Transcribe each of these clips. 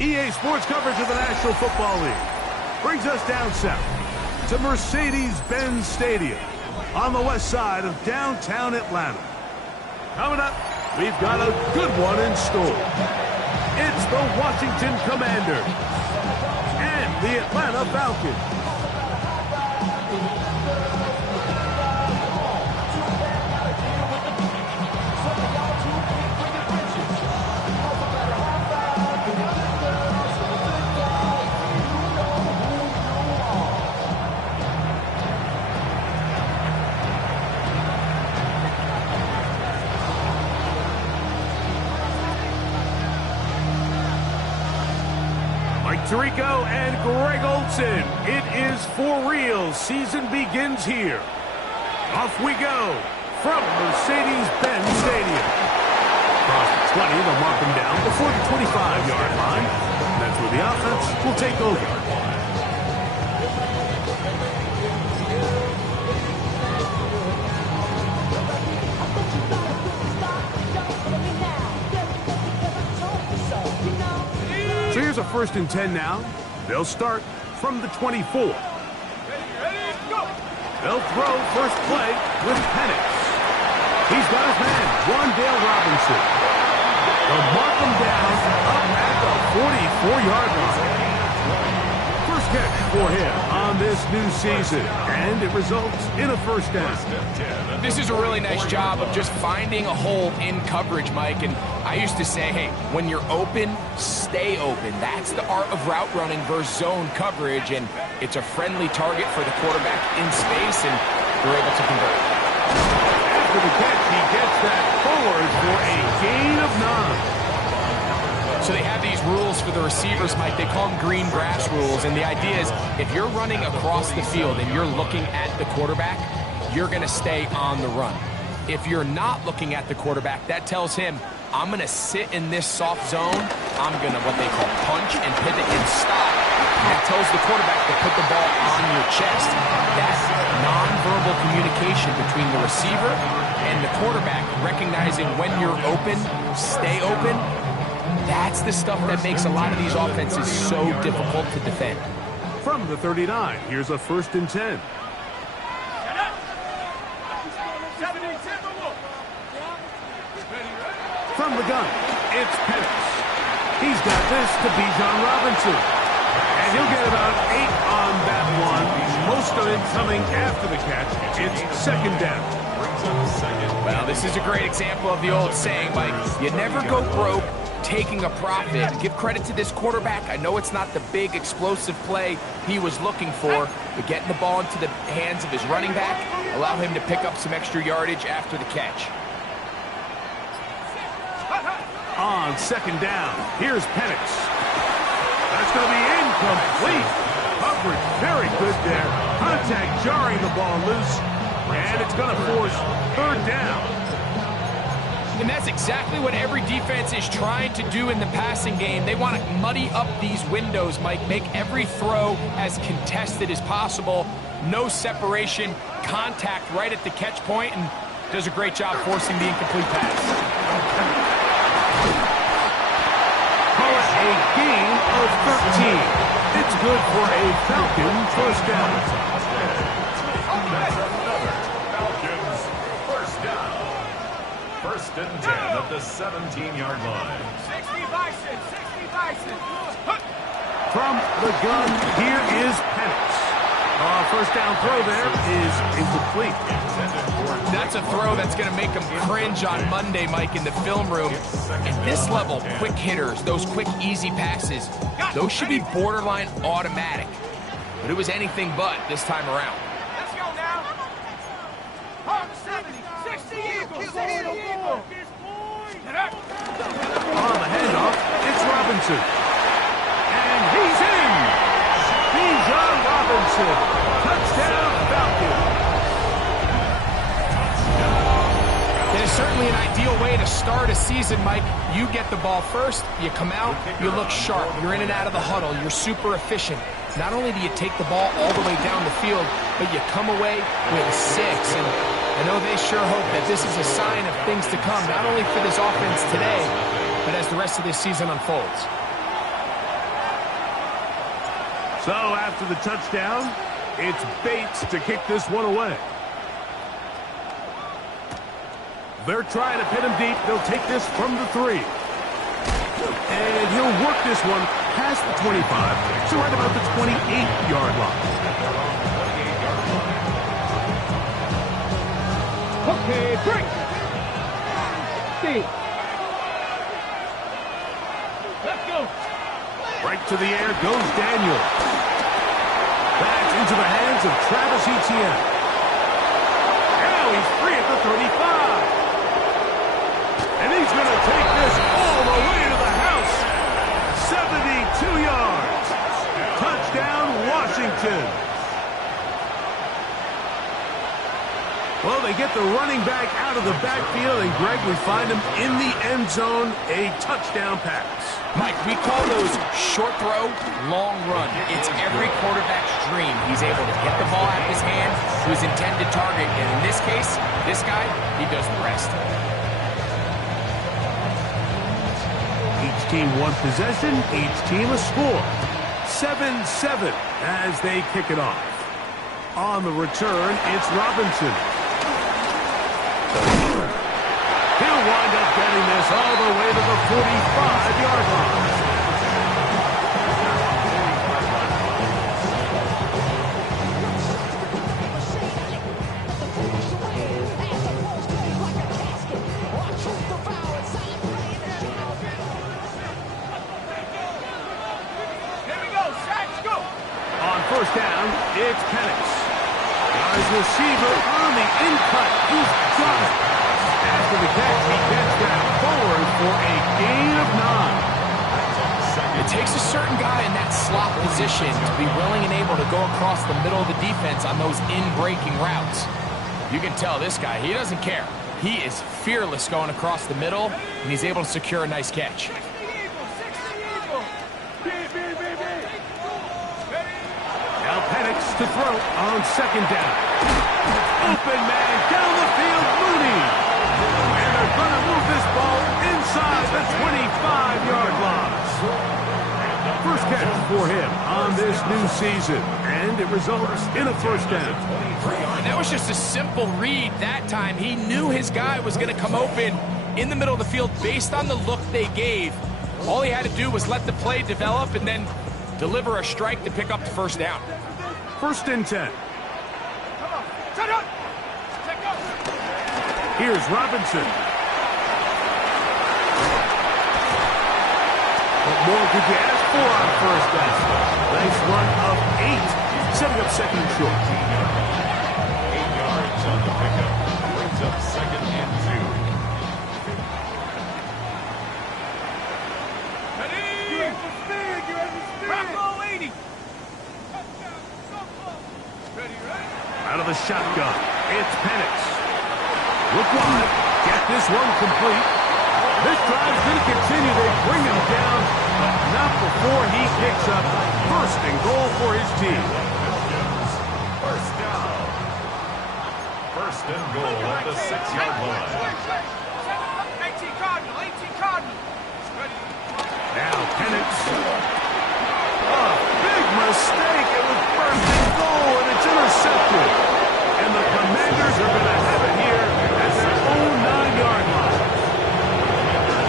EA Sports coverage of the National Football League brings us down south to Mercedes-Benz Stadium on the west side of downtown Atlanta. Coming up, we've got a good one in store. It's the Washington Commanders and the Atlanta Falcons. Tirico and Greg Olsen. It is for real. Season begins here. Off we go from Mercedes-Benz Stadium. Across the 20, they'll mark them down before the 25-yard line. That's where the offense will take over. So here's a 1st and 10 now. They'll start from the 24. They'll throw first play with Penix. He's got his man, Wan'Dale Robinson. They'll mark him down up at the 44-yard line. First catch for him on this new season, and it results in a 1st down. This is a really nice job of just finding a hole in coverage, Mike. And I used to say, hey, when you're open, stay open. That's the art of route running versus zone coverage, and it's a friendly target for the quarterback in space, and they're able to convert. After the catch, he gets that forward for a gain of 9. So they have these rules for the receivers, Mike. They call them green grass rules, and the idea is if you're running across the field and you're looking at the quarterback, you're going to stay on the run. If you're not looking at the quarterback, that tells him, I'm going to sit in this soft zone. I'm going to what they call punch and pivot and stop. That tells the quarterback to put the ball on your chest. That's nonverbal communication between the receiver and the quarterback, recognizing when you're open, stay open. That's the stuff that makes a lot of these offenses so difficult to defend. From the 39, here's a 1st and 10. From the gun, it's Penix. He's got this to Bijan Robinson. And he'll get about 8 on that one. Most of it coming after the catch. It's 2nd down. Well, this is a great example of the old saying, Mike, you never go broke taking a profit. Give credit to this quarterback. I know it's not the big explosive play he was looking for, but getting the ball into the hands of his running back, allow him to pick up some extra yardage after the catch. On 2nd down, here's Penix. That's going to be incomplete. Coverage very good there. Contact jarring the ball loose, and it's going to force 3rd down. And that's exactly what every defense is trying to do in the passing game. They want to muddy up these windows, Mike, make every throw as contested as possible. No separation, contact right at the catch point, and does a great job forcing the incomplete pass. Call it a gain of 13. It's good for a Falcon 1st down. Falcons 1st down. 1st and 10 at the 17-yard line. 60 Bison, 60 Bison. From the gun, here is Penix. 1st down throw there is incomplete. That's a throw that's going to make them cringe on Monday, Mike, in the film room. At this level, quick hitters, those quick, easy passes, those should be borderline automatic. But it was anything but this time around. Let's go now. 70, 60 Eagles, 60 Eagles. On the handoff, it's Robinson. And he's in. Bijan Robinson. Touchdown, Falcons. It is certainly an ideal way to start a season, Mike. You get the ball first, you come out, you look sharp, you're in and out of the huddle, you're super efficient. Not only do you take the ball all the way down the field, but you come away with 6. And I know they sure hope that this is a sign of things to come, not only for this offense today, but as the rest of this season unfolds. So after the touchdown, it's Bates to kick this one away. They're trying to pin him deep. They'll take this from the 3. And he'll work this one past the 25, so right about the 28-yard line. Okay, break. Let's go. Right to the air goes Daniel. That's into the hands of Travis Etienne. Now he's free at the 35. And he's going to take this all the way to the house. 72 yards. Touchdown, Washington. Well, they get the running back out of the backfield, and Greg, we find him in the end zone, a touchdown pass. Mike, we call those short throw, long run. It's every quarterback's dream. He's able to get the ball out of his hand to his intended target, and in this case, this guy, he does the rest. Each team one possession, each team a score. 7-7 as they kick it off. On the return, it's Robinson. He'll wind up getting this all the way to the 45-yard line. Here we go. Sacks, go. On first down, it's Penix. Now his receiver on the in-cut. He's got it. After the catch, he gets that forward for a gain of 9. It takes a certain guy in that slot position to be willing and able to go across the middle of the defense on those in-breaking routes. You can tell this guy, he doesn't care. He is fearless going across the middle, and he's able to secure a nice catch. 60 Eagle. Now Penix to throw on second down. Open man down the field, Mooney. And they're going to move this ball inside the 25-yard line. First catch for him on this new season, and it results in a first down. And that was just a simple read that time. He knew his guy was going to come open in the middle of the field based on the look they gave. All he had to do was let the play develop and then deliver a strike to pick up the first down. First and 10. Come on. Set up. Take up. Here's Robinson. What more could you ask for on first down? Nice run of 8, setting up second and short. 8 yards on the pickup. Brings up second and 2. Ready? You have the speed. You have the speed. Rock 80. Ready? Out of the shotgun, it's Penix. Look wide, get this one complete. This drive's going to continue. They bring him down, but not before he picks up first and goal for his team. First down. First and goal at the 6-yard line. 18 Cardinal. 18 Cardinal. Ready? Now Penix. A big mistake. It was first and goal, and it's intercepted. And the Commanders are going to have it here at their own 9-yard line.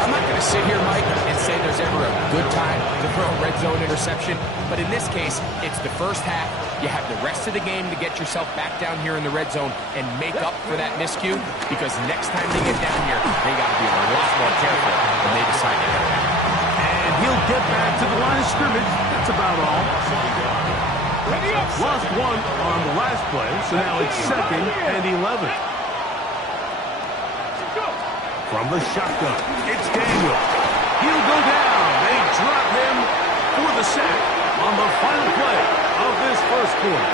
I'm not going to sit here, Mike, and say there's ever a good time to throw a red zone interception, but in this case, it's the first half. You have the rest of the game to get yourself back down here in the red zone and make up for that miscue, because next time they get down here, they got to be a lot more careful when they decide to go back. And he'll get back to the line of scrimmage. That's about all. Lost one on the last play, so now it's second and 11. From the shotgun, it's Daniel. He'll go down. They drop him for the sack on the final play of this first quarter.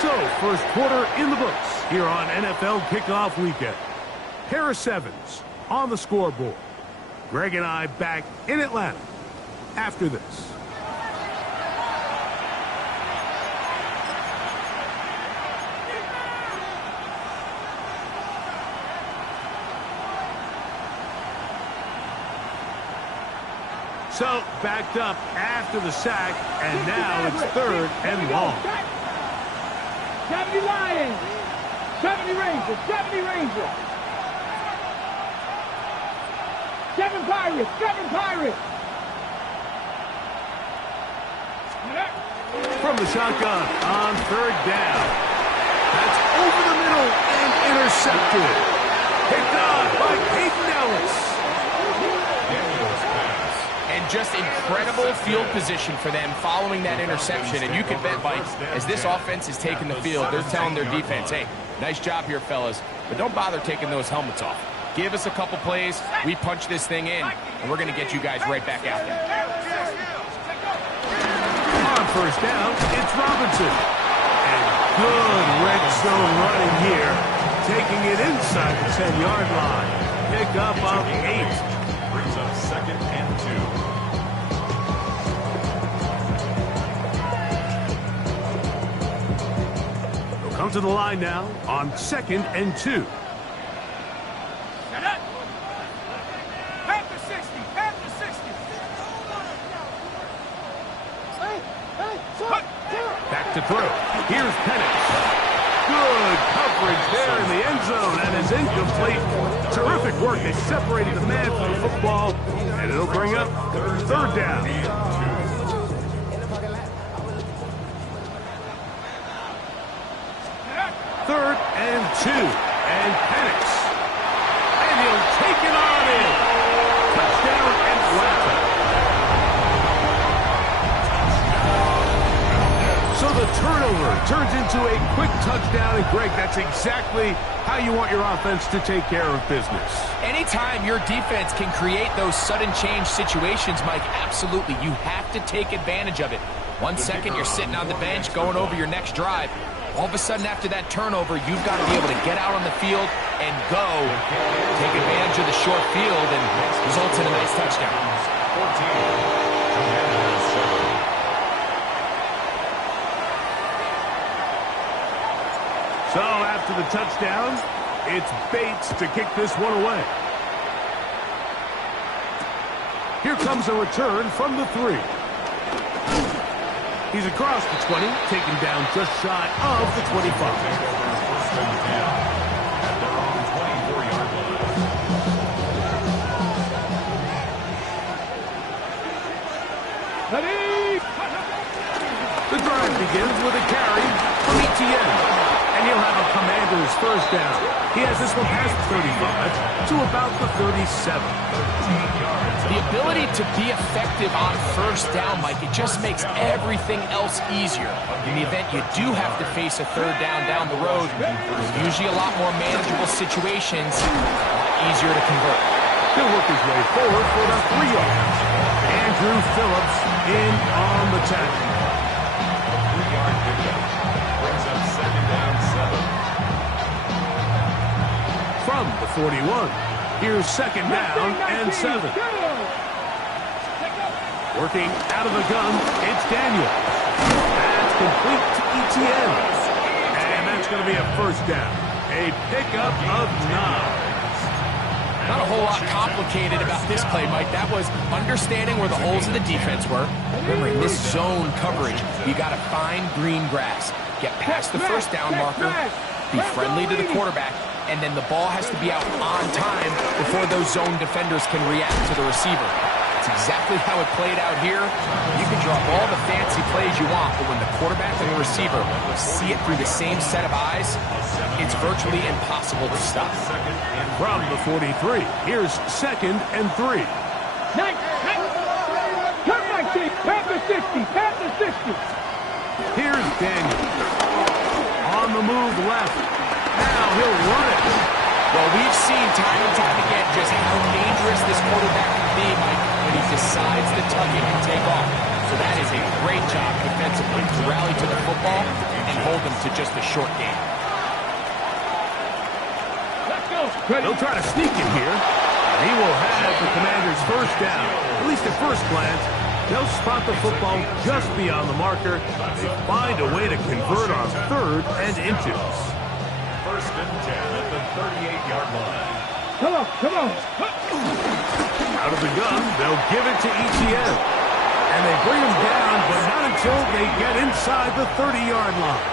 So, first quarter in the books here on NFL Kickoff Weekend. Harris Evans on the scoreboard. Greg and I back in Atlanta after this. So backed up after the sack, and now it's 3rd and long. 70 Lions. 70 Rangers. 70 Rangers. 7 Pirates. 7 Pirates. From the shotgun on 3rd down. That's over the middle and intercepted. Picked off by Peyton Ellis. And just incredible field position for them following that interception. And you can bet, Mike, as this offense is taking the field, they're telling their defense, hey, nice job here, fellas, but don't bother taking those helmets off. Give us a couple plays, we punch this thing in, and we're going to get you guys right back out there. On 1st down, it's Robinson. And good red zone running here, taking it inside the 10-yard line. Pick up of 8. Brings up 2nd and 2. They'll come to the line now on 2nd and 2. Back to throw. Here's Penix. Good coverage there in the end zone, and it's incomplete. Terrific work. They separated the man from the football, and it'll bring up 3rd down. 3rd and 2. And Penix. And he'll take it on in. Touchdown, Atlanta. So the turnover turns into a quick touchdown. And, Greg, that's exactly how you want your offense to take care of business. Anytime your defense can create those sudden change situations, Mike, absolutely, you have to take advantage of it. 1 second, you're sitting on the bench going over your next drive. All of a sudden, after that turnover, you've got to be able to get out on the field and go, take advantage of the short field, and results in a nice touchdown. 14. So after the touchdown, it's Bates to kick this one away. Here comes a return from the 3. He's across the 20, taken down just shy of the 25. First and 10 at their own 24-yard line. The drive begins with a carry from Ncaa. And he'll have a Commander's 1st down. He has this one past the 35 to about the 37. 13 yards. The ability to be effective on 1st down, Mike, it just makes everything else easier. In the event you do have to face a 3rd down the road, there's usually a lot more manageable situations, a lot easier to convert. He'll work his way forward for about 3 yards. Andrew Phillips in on the tackle. 3-yard pickup. Brings up 2nd down 7. From the 41, here's 2nd down and 7. Working out of the gun, it's Daniel. That's complete to Etienne. And that's going to be a 1st down. A pickup of 9. Not a whole lot complicated about this play, Mike. That was understanding where the holes of the defense were. Remember, in this zone coverage, you got to find green grass. Get past the 1st down marker, be friendly to the quarterback, and then the ball has to be out on time before those zone defenders can react to the receiver. That's exactly how it played out here. You can draw all the fancy plays you want, but when the quarterback and the receiver see it through the same set of eyes, it's virtually impossible to stop. From the 43, here's 2nd and 3. Come back, Chief. Panther 60. Panther 60. Here's Daniel. On the move left. Now he'll run it. Well, we've seen time and time again just how dangerous this quarterback can be, Mike, when he decides to tuck it and take off. So that is a great job defensively to rally to the football and hold them to just a short game. Let's go. They'll try to sneak it here. He will have the Commander's 1st down. At least at first glance, they'll spot the football just beyond the marker. They find a way to convert on 3rd and inches. 1st and 10 at the 38-yard line. Come on. Out of the gun, they'll give it to Ncaa. And they bring him down, but not until they get inside the 30-yard line.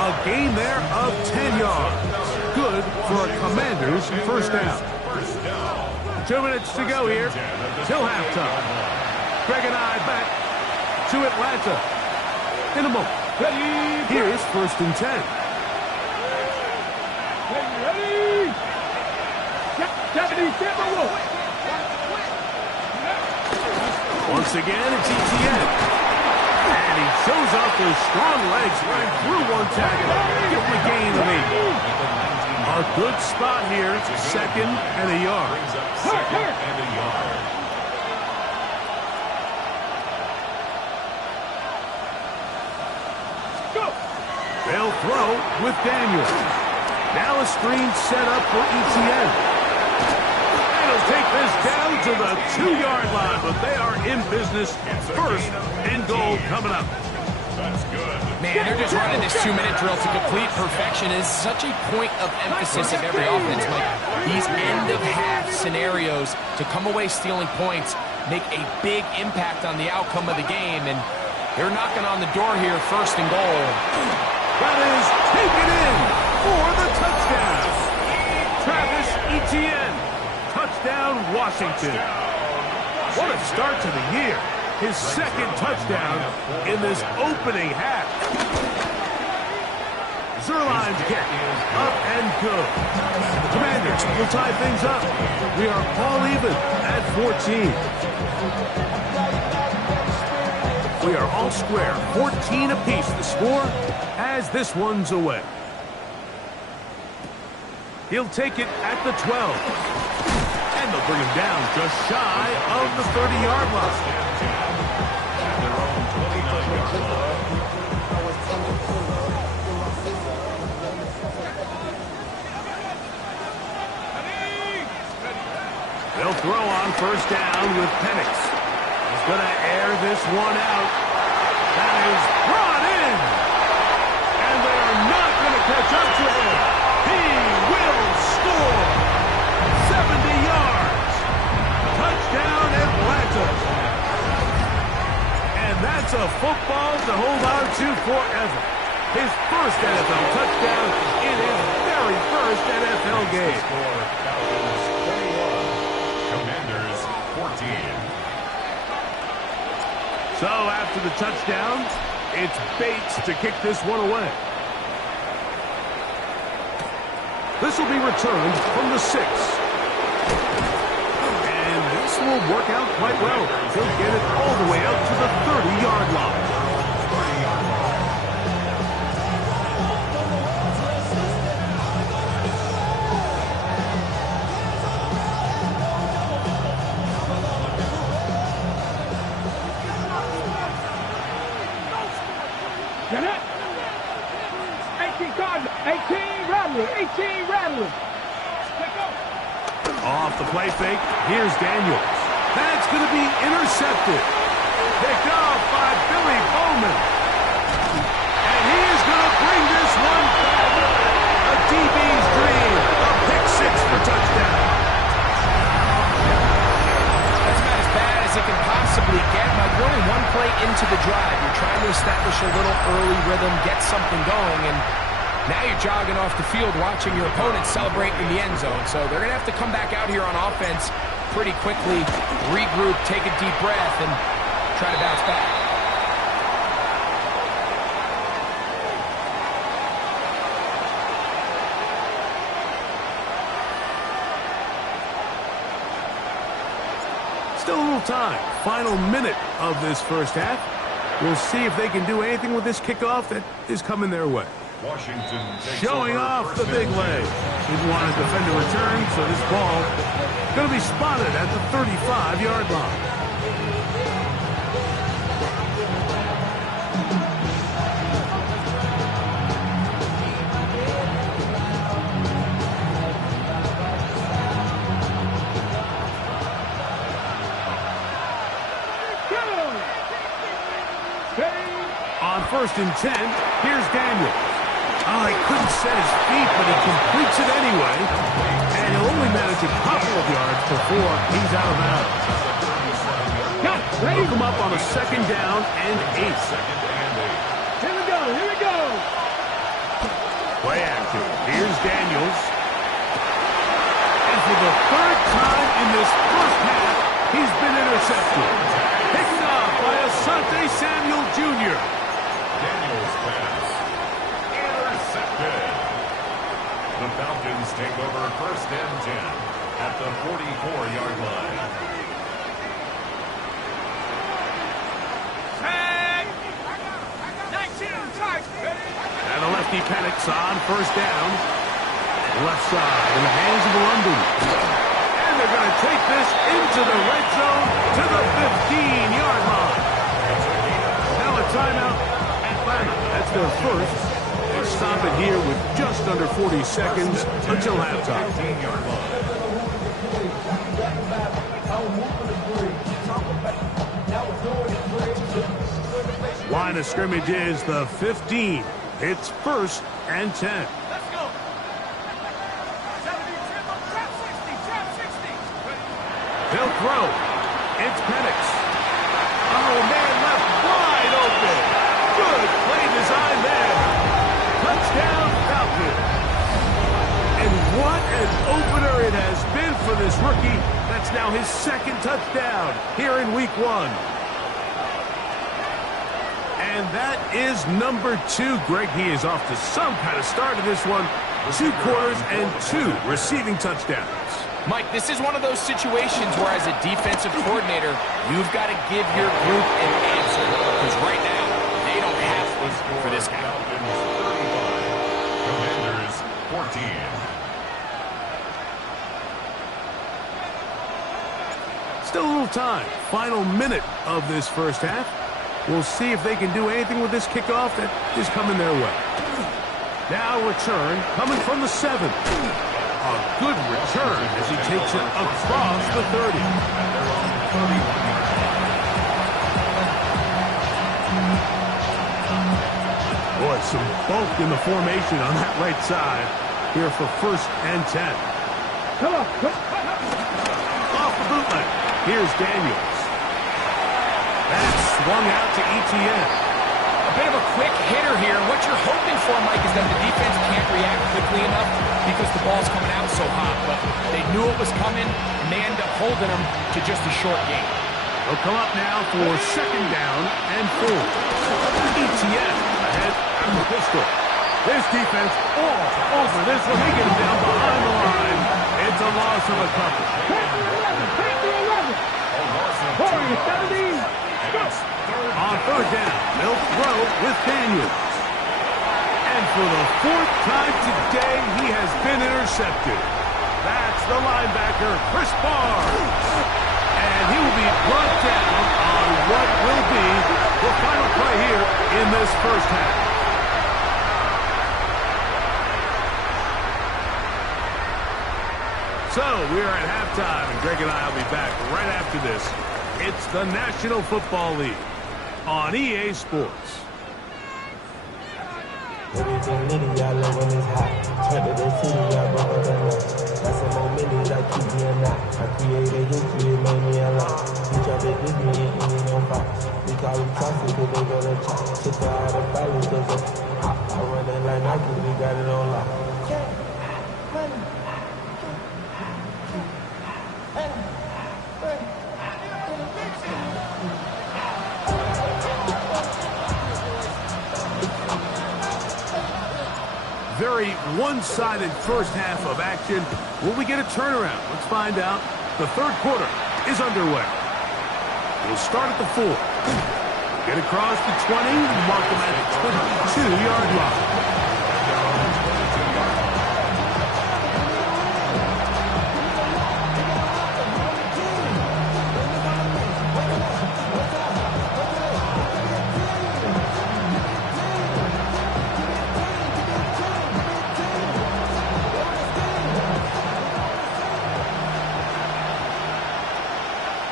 A gain there of 10 yards. Good for a Commanders first down. 2 minutes to go here till halftime. Greg and I back to Atlanta in a moment. Here's 1st and 10. Ready? Once again, it's Ncaa. And he shows off those strong legs running through one tackle. Give him a gain of 8. A good spot here, 2nd and a yard. They'll throw with Daniels. Now a screen set up for Ncaa. And he'll take this down to the 2-yard line, but they are in business. 1st and goal coming up. That's good. Man, they're just running this 2-minute drill to complete perfection. Is such a point of emphasis of every offense. Like these end-of-half scenarios to come away stealing points make a big impact on the outcome of the game, and they're knocking on the door here, 1st and goal. That is taken in for the touchdown. Travis Etienne. Touchdown, Washington. What a start to the year. His 2nd touchdown in this opening half. Zerline's kick. Up and good. The Commanders will tie things up. We are all even at 14. We are all square. 14 apiece the score as this one's away. He'll take it at the 12. And they'll bring him down just shy of the 30-yard line. They'll throw on 1st down with Penix. He's going to air this one out. That is brought in. And they are not going to catch up to him. He will score. 70 yards. Touchdown, Atlanta. And that's a football to hold on to forever. His 1st NFL touchdown in his very 1st NFL game. Commanders 14. So after the touchdown, it's Bates to kick this one away. This will be returned from the 6. And this will work out quite well. He'll get it all the way out to the 30-yard line. Get it? 18 Cardinals. 18 Ramblers. 18 Ramblers. Off the play fake, here's Daniels. That's going to be intercepted. Picked off by Billy Bowman. And he is going to bring this one back. A DB's dream. A pick 6 for touchdown. That's about as bad as it can possibly get. Like, you're only one play into the drive. You're trying to establish a little early rhythm, get something going, and now you're jogging off the field watching your opponent celebrate in the end zone. So they're going to have to come back out here on offense pretty quickly, regroup, take a deep breath, and try to bounce back. Still a little time. Final minute of this 1st half. We'll see if they can do anything with this kickoff that is coming their way. Washington Showing off the big leg. Didn't want to defend a return, so this ball going to be spotted at the 35-yard line. On 1st and 10, here's Daniels. Oh, he couldn't set his feet, but he completes it anyway. And he'll only manage a couple yards before he's out of bounds. He'll come up on a 2nd down and 8. Here we go, here we go. Play action. Here's Daniels. And for the 3rd time in this first half, he's been intercepted. Picked off by Asante Samuel Jr. Daniels pass. Intercepted. The Falcons take over 1st and 10 at the 44-yard line. And a lefty panics on 1st down. Left side in the hands of the London. And they're going to take this into the red zone to the 15-yard line. Now a timeout, Atlanta. That's their first. They'll stop it here with just under 40 seconds until halftime. 15-yard line. Line of scrimmage is the 15. It's 1st and 10. Let's go. 70, trap 60. They'll throw. It's Penix. Oh, man, left wide open. Good play design there. Touchdown, Falcons. And what an opener it has been for this rookie. That's now his 2nd touchdown here in week 1. And that is number 2. Greg, he is off to some kind of start in this one. 2 quarters and 2 receiving touchdowns. Mike, this is one of those situations where as a defensive coordinator, you've got to give your group an answer. Because right now, they don't have one for this guy. Falcons 35. Commanders 14. Still a little time. Final minute of this first half. We'll see if they can do anything with this kickoff that is coming their way. Now return coming from the 7. A good return as he takes it across the 30. Boy, some bulk in the formation on that right side here for 1st and 10. Come on. Off the bootleg. Here's Daniels. That's swung out to Etienne. A bit of a quick hitter here. What you're hoping for, Mike, is that the defense can't react quickly enough because the ball's coming out so hot. But they knew it was coming, and they end up holding them to just a short gain. They'll come up now for 2nd down and 4. Etienne ahead out of the pistol. This defense all over this one. They get him down behind the line. It's a loss of a couple. On 3rd down, they'll throw with Daniels. And for the 4th time today, he has been intercepted. That's the linebacker, Chris Barnes. And he will be brought down on what will be the final play here in this first half. So we are at halftime, and Greg and I will be back right after this. It's the National Football League on EA Sports. Everything litty, I love when it's hot. Turn to the city, I broke up the night. Got some more millies, I keep me a knot. I created history, it made me a lot. He tried to diss me, and he no fox. We call him toxic, cause they go to chop. Took her out of Valley, cause I run it like Nike, we got it on lock. Very one-sided first half of action. Will we get a turnaround? Let's find out. The 3rd quarter is underway. We'll start at the 4. Get across the 20, mark them at the 22-yard line.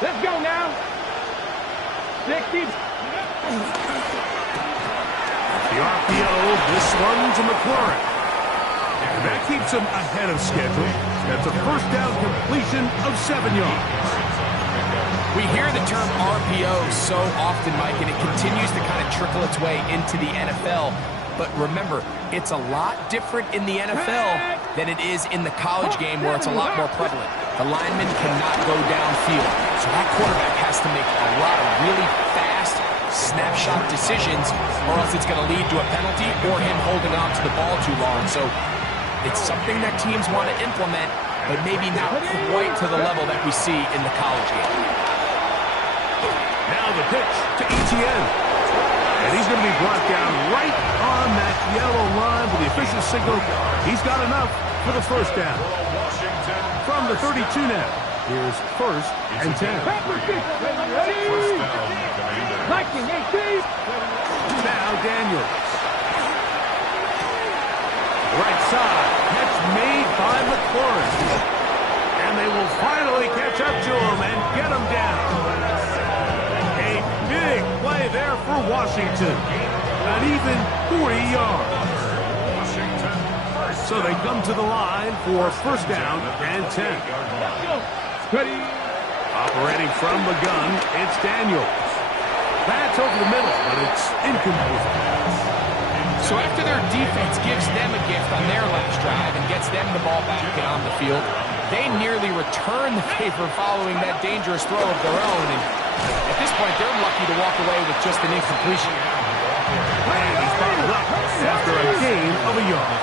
Let's go now. 60. The RPO, this one to McLaurin. And That keeps him ahead of schedule. That's a first down completion of 7 yards. We hear the term RPO so often, Mike, and it continues to kind of trickle its way into the NFL. But remember, it's a lot different in the NFL than it is in the college game where it's a lot more prevalent. The lineman cannot go downfield, so that quarterback has to make a lot of really fast snapshot decisions, or else it's going to lead to a penalty or him holding on to the ball too long. So it's something that teams want to implement, but maybe not quite to the level that we see in the college game. Now the pitch to Ncaa. And he's going to be brought down right on that yellow line with the official signal. He's got enough for the first down. From the 32 now, here's 1st and 10. Now Daniels. Right side, catch made by McLaurin. And they will finally catch up to him and get him down. Big play there for Washington. An even 40 yards. So they come to the line for first down and 10. Operating from the gun, it's Daniels. That's over the middle, but it's incomplete. So after their defense gives them a gift on their last drive and gets them the ball back and on the field, they nearly return the favor following that dangerous throw of their own. And at this point, they're lucky to walk away with just an incompletion. And he's bottled up after a gain of a yard.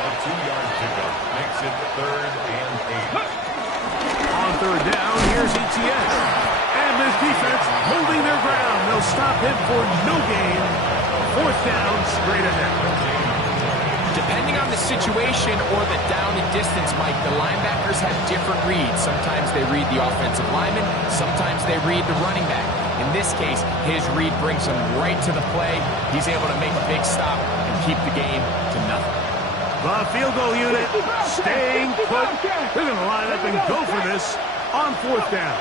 A 2-yard pickup makes it 3rd and 8. On third down, here's Ncaa. And this defense holding their ground. They'll stop him for no gain. 4th down, straight ahead. Depending on the situation or the down and distance, Mike, the linebackers have different reads. Sometimes they read the offensive lineman. Sometimes they read the running back. In this case, his read brings him right to the play. He's able to make a big stop and keep the game to nothing. The field goal unit staying put. They're going to line up and go for this on 4th down.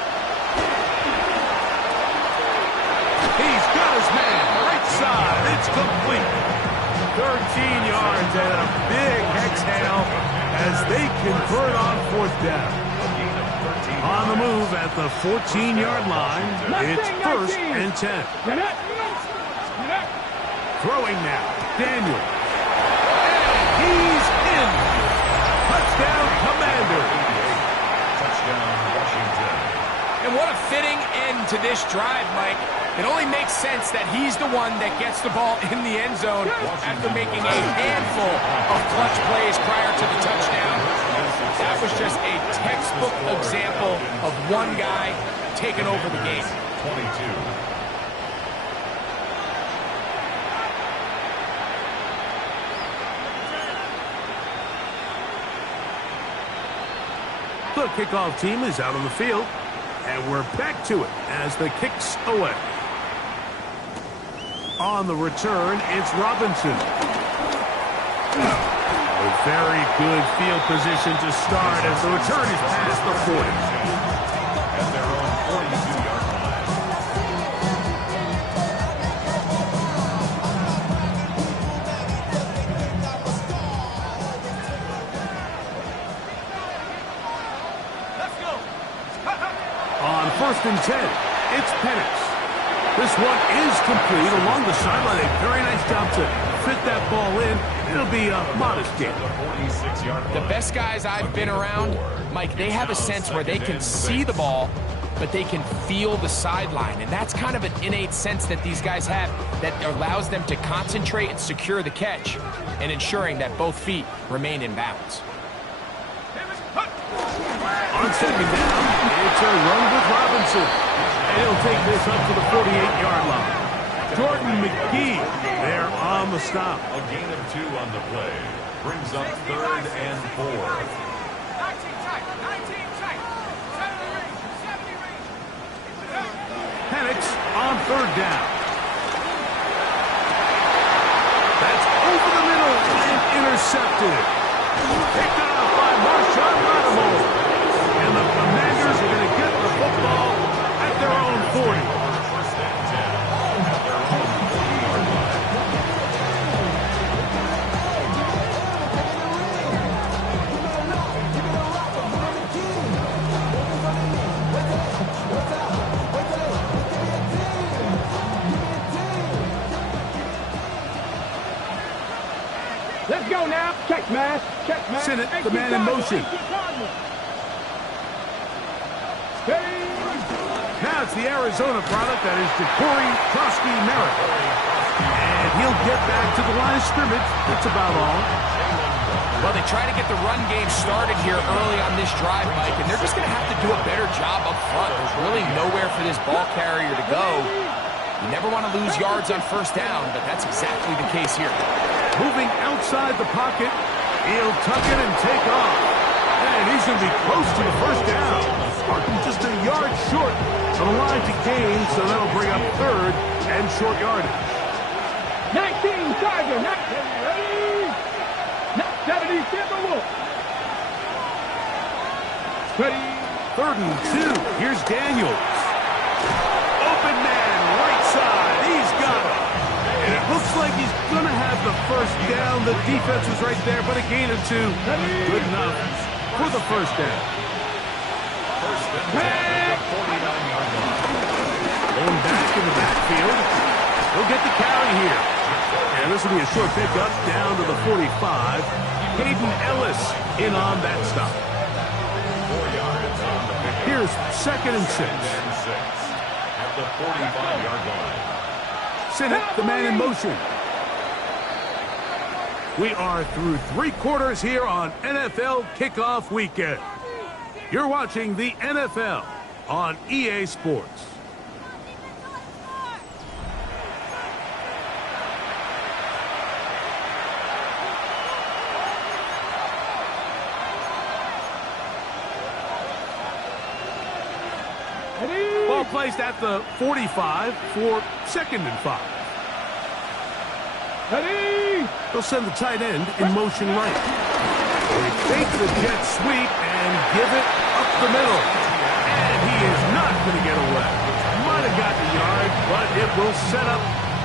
He's got his man right side. It's complete. 13 yards and a big exhale as they convert on 4th down. On the move at the 14-yard line, it's 1st and 10. Throwing now, Daniel. And he's in. Touchdown, Commander. Touchdown, Washington. And what a fitting end to this drive, Mike. It only makes sense that he's the one that gets the ball in the end zone after making a handful of clutch plays prior to the touchdown. That was just a textbook example of one guy taking over the game. 22. The kickoff team is out on the field, and we're back to it as the kick's away. On the return, it's Robinson. A very good field position to start as the return is past the 40. At their own 42-yard line. Let's go. On 1st and 10, it's Penix. This one is complete along the sideline. A very nice job to fit that ball in. It'll be a modest gain. The best guys I've been around, Mike, they have a sense where they can see the ball, but they can feel the sideline. And that's kind of an innate sense that these guys have that allows them to concentrate and secure the catch and ensuring that both feet remain in bounds. On 2nd down, it's a run with Robinson. And he'll take this up to the 48-yard line. Jordan McGee there on the stop. A gain of 2 on the play. Brings up 3rd and 4. 19 tight. 19 tight. 70 range. Penix on 3rd down. That's over the middle and intercepted. Picked off by Marshawn Lattimore. And the Commanders are going to get the football at their own 40. Send it, the man in motion. Now it's the Arizona product that is Ja'Cory Merritt. And he'll get back to the line of scrimmage. That's about all. Well, they try to get the run game started here early on this drive, Mike, and they're just going to have to do a better job up front. There's really nowhere for this ball carrier to go. You never want to lose yards on first down, but that's exactly the case here. Moving outside the pocket, he'll tuck it and take off. And he's going to be close to the first down. Just a yard short of the line to gain, so that'll bring up third and short yardage. 19, Tiger, 19, ready? 70, Timberwolf. Ready? 3rd and 2. Here's Daniels. Open man, right side. He's got it. And it looks like he's going to have the first down. The defense was right there, but a gain of 2. Good enough for the first down. First and 10 at the 49-yard line. Going back in the backfield. He'll get the carry here. And this will be a short pickup down to the 45. Hayden Ellis in on that stop. 4 yards on the pick. Here's 2nd and 6. And 6 at the 45-yard line. Send it, the man in motion. We are through 3 quarters here on NFL Kickoff Weekend. You're watching the NFL on EA Sports. Ball placed at the 45 for 2nd and 5. Ready? They'll send the tight end in motion right. They fake the jet sweep and give it up the middle. And he is not going to get away. Might have gotten a yard, but it will set up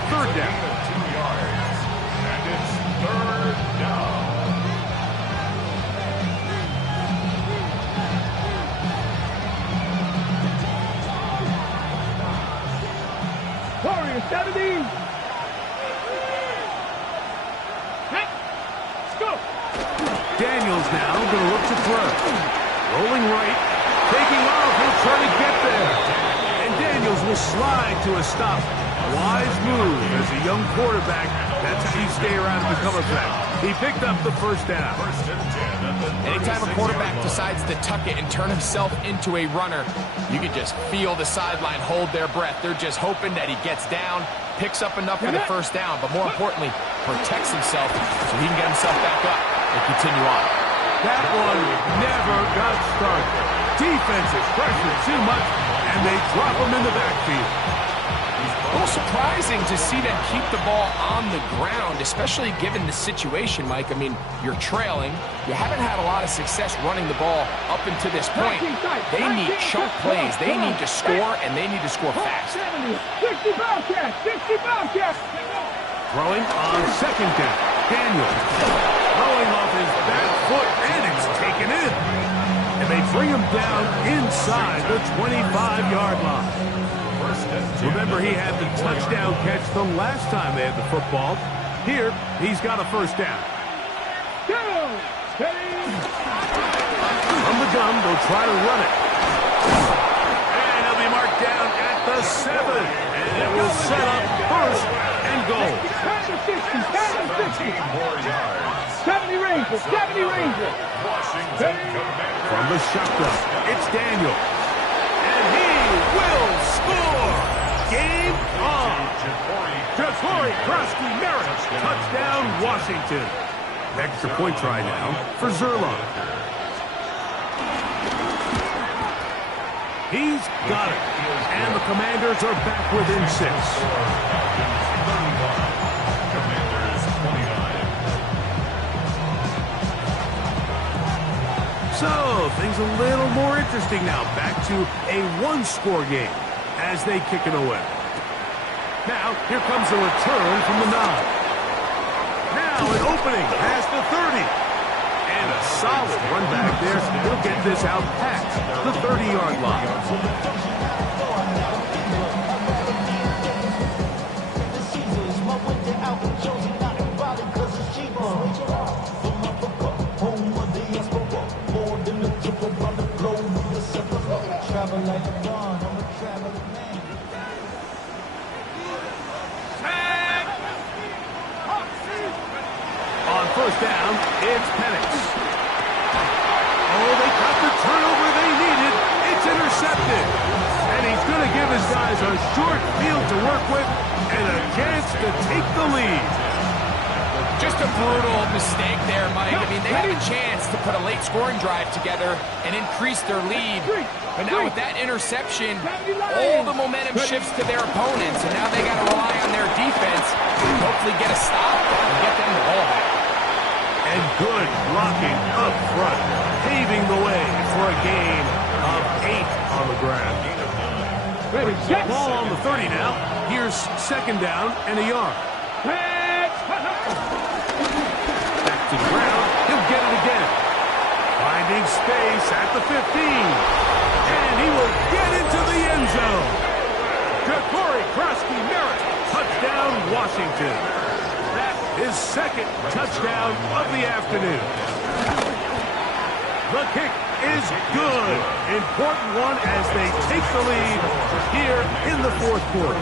3rd down. 2 yards. And it's 3rd down. Warrior 70. Let's go. Daniels now going to look to throw. Rolling right. Taking off. He'll try to get there. And Daniels will slide to a stop. Wise move as a young quarterback. That's how you stay around and become a threat. He picked up the first down. First and 10 at the Anytime a quarterback decides to tuck it and turn himself into a runner, you can just feel the sideline hold their breath. They're just hoping that he gets down, picks up enough for the first down, but more importantly, protects himself so he can get himself back up and continue on. That one never got started. Defense is pressured too much, and they drop him in the backfield. A little surprising to see them keep the ball on the ground, especially given the situation, Mike. I mean, you're trailing. You haven't had a lot of success running the ball up until this point. They need chunk plays. They need to score, and they need to score fast. 60 Bobcats, 60 Bobcats. Throwing on 2nd down. Daniels throwing off his back foot, and it's taken in. And they bring him down inside the 25-yard line. Remember, he had the touchdown catch the last time they had the football. Here, he's got a first down. From the gun, they'll try to run it. And he'll be marked down at the 7. And it will set up 1st and goal. 70 more yards. 70 Rangers, 70 Rangers. From the shotgun, it's Daniel. And he will score. Game on. Ja'Cory Merritt. Touchdown, Washington. Extra point try now for Zerline. He's got it. And the Commanders are back within 6. So, things a little more interesting now. Back to a 1-score game as they kick it away. Now, here comes a return from the 9. Now, an opening past the 30. And a solid run back there. He'll get this out past the 30-yard line. a short field to work with and a chance to take the lead. Just a brutal mistake there, Mike. I mean, they had a chance to put a late scoring drive together and increase their lead. But now with that interception, all the momentum shifts to their opponents, and now they got to rely on their defense to hopefully get a stop and get them the ball back. And good blocking up front, paving the way for a gain of 8 on the ground. Ball on the 30 now. Here's second down and a yard. Back to the ground. He'll get it again. Finding space at the 15. And he will get into the end zone. Jacory Krosky-Merritt. Touchdown, Washington. That is second touchdown of the afternoon. The kick is good. Important one as they take the lead here in the fourth quarter.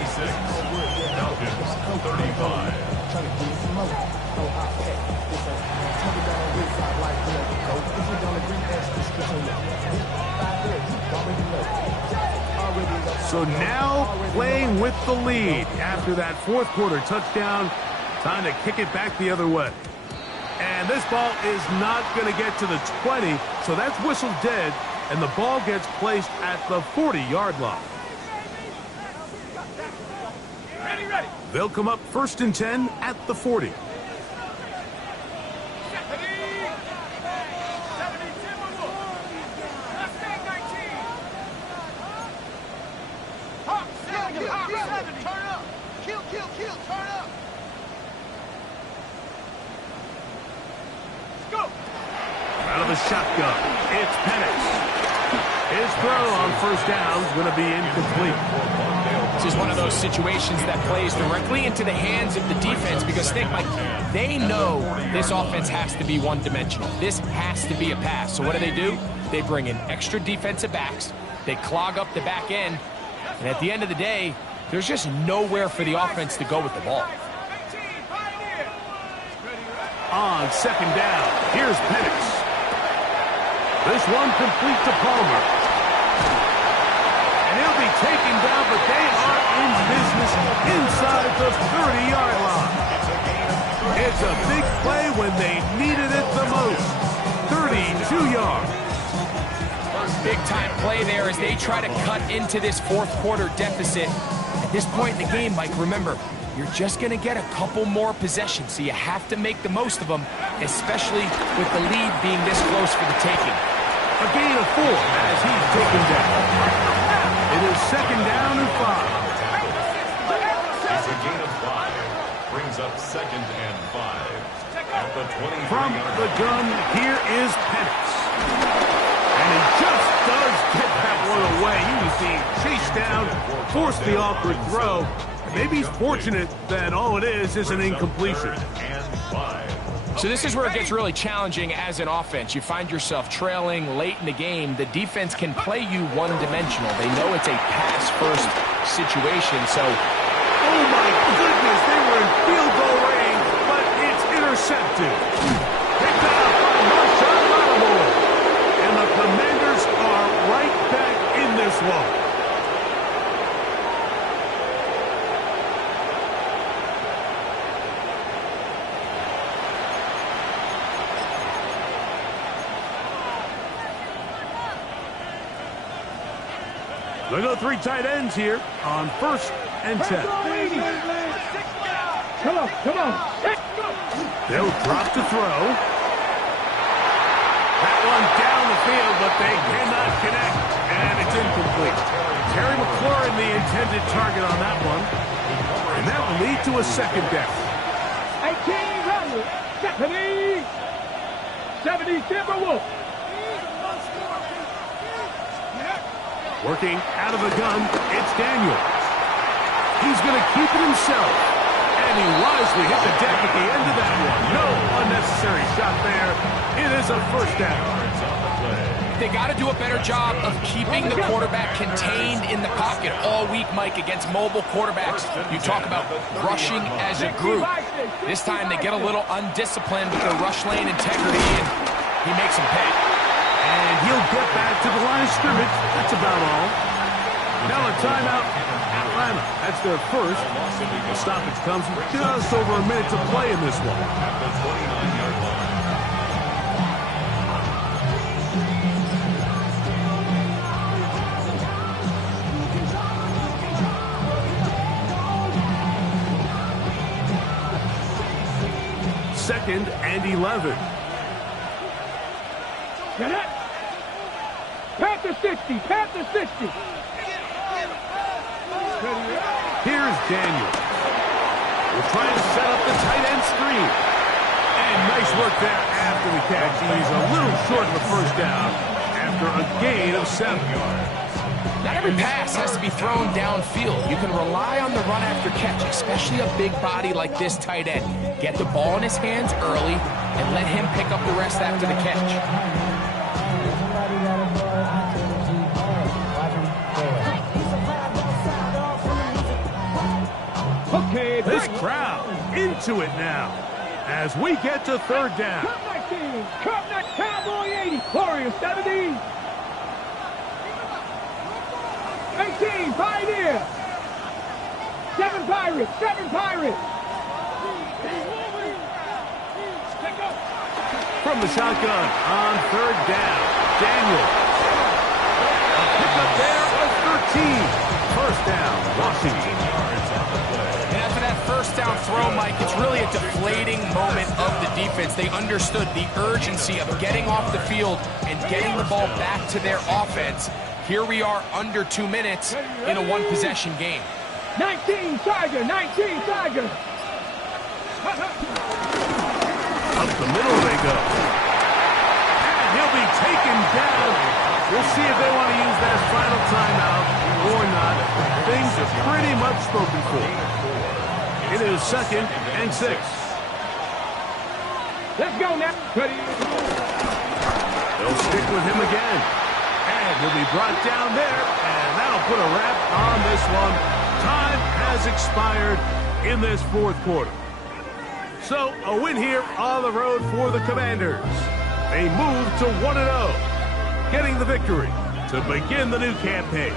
Falcons 35. So now playing with the lead after that fourth quarter touchdown. Time to kick it back the other way. And this ball is not going to get to the 20, so that's whistled dead, and the ball gets placed at the 40-yard line. Ready. They'll come up 1st and 10 at the 40. Turn up. Kill, turn up. Go. Out of the shotgun, it's Penix. His throw on first down is going to be incomplete. This is one of those situations that plays directly into the hands of the defense because, think, Mike, they know this offense has to be one-dimensional. This has to be a pass. So what do? They bring in extra defensive backs. They clog up the back end. And at the end of the day, there's just nowhere for the offense to go with the ball. On second down, here's Penix. This one complete to Palmer. And he'll be taken down, but they are in business inside the 30-yard line. It's a big play when they needed it the most. 32 yards. Big-time play there as they try to cut into this fourth quarter deficit. At this point in the game, Mike, remember, you're just going to get a couple more possessions, so you have to make the most of them, especially with the lead being this close for the taking. A gain of 4 as he's taken down. It is second down and 5. It's a gain of 5. Brings up 2nd and 5. At the 23. From the gun, here is Penix. And he just does get that one away. He was being chased down, forced the awkward throw. Maybe he's fortunate that all it is an incompletion. So this is where it gets really challenging as an offense. You find yourself trailing late in the game. The defense can play you one-dimensional. They know it's a pass-first situation, so... Oh, my goodness, they were in field goal range, but it's intercepted. Picked up by Marshawn Lattimore. And the Commanders are right back in this one. They go 3 tight ends here on 1st and 10. Come on. They'll drop to throw. That one down the field, but they cannot connect, and it's incomplete. Terry McLaurin, the intended target on that one, and that will lead to a second down. 70 Timberwolves. Working out of the gun, it's Daniels. He's going to keep it himself. And he wisely hit the deck at the end of that one. No unnecessary shot there. It is a first down. They got to do a better job of keeping the quarterback contained in the pocket all week, Mike, against mobile quarterbacks. You talk about rushing as a group. This time they get a little undisciplined with their rush lane integrity, and he makes them pay. And he'll get back to the line of scrimmage. That's about all. Now a timeout, Atlanta. That's their first. The stoppage comes with just over a minute to play in this one. At the 29-yard line. Second and 11. Get it. Panther 60. Panther 60. Here's Daniel. We'll try to set up the tight end screen. And nice work there after the catch. He's a little short of the first down after a gain of 7 yards. Not every pass has to be thrown downfield. You can rely on the run after catch, especially a big body like this tight end. Get the ball in his hands early and let him pick up the rest after the catch. Okay, This crowd into it now as we get to third down. Cut that team. Cut that Cowboy 80. Warriors 70. 18, Pioneer. 7 Pirates. 7 Pirates. From the shotgun on third down, Daniel. A pickup there of 13. First down, Washington. And after that first down throw, Mike, it's really a deflating moment of the defense. They understood the urgency of getting off the field and getting the ball back to their offense. Here we are under 2 minutes in a one-possession game. 19 Tiger. 19 Tiger. Up the middle they go. And he'll be taken down. We'll see if they want to use that final timeout or not. Things are pretty much spoken for. It is second and 6. Let's go now. They'll stick with him again. And he'll be brought down there. And that'll put a wrap on this one. Time has expired in this fourth quarter. So, a win here on the road for the Commanders. They move to 1-0, getting the victory to begin the new campaign.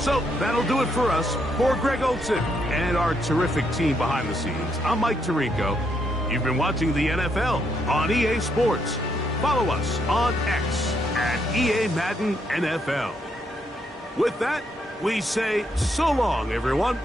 So, that'll do it for us. For Greg Olson and our terrific team behind the scenes, I'm Mike Tirico. You've been watching the NFL on EA Sports. Follow us on X at EA Madden NFL. With that, we say so long, everyone.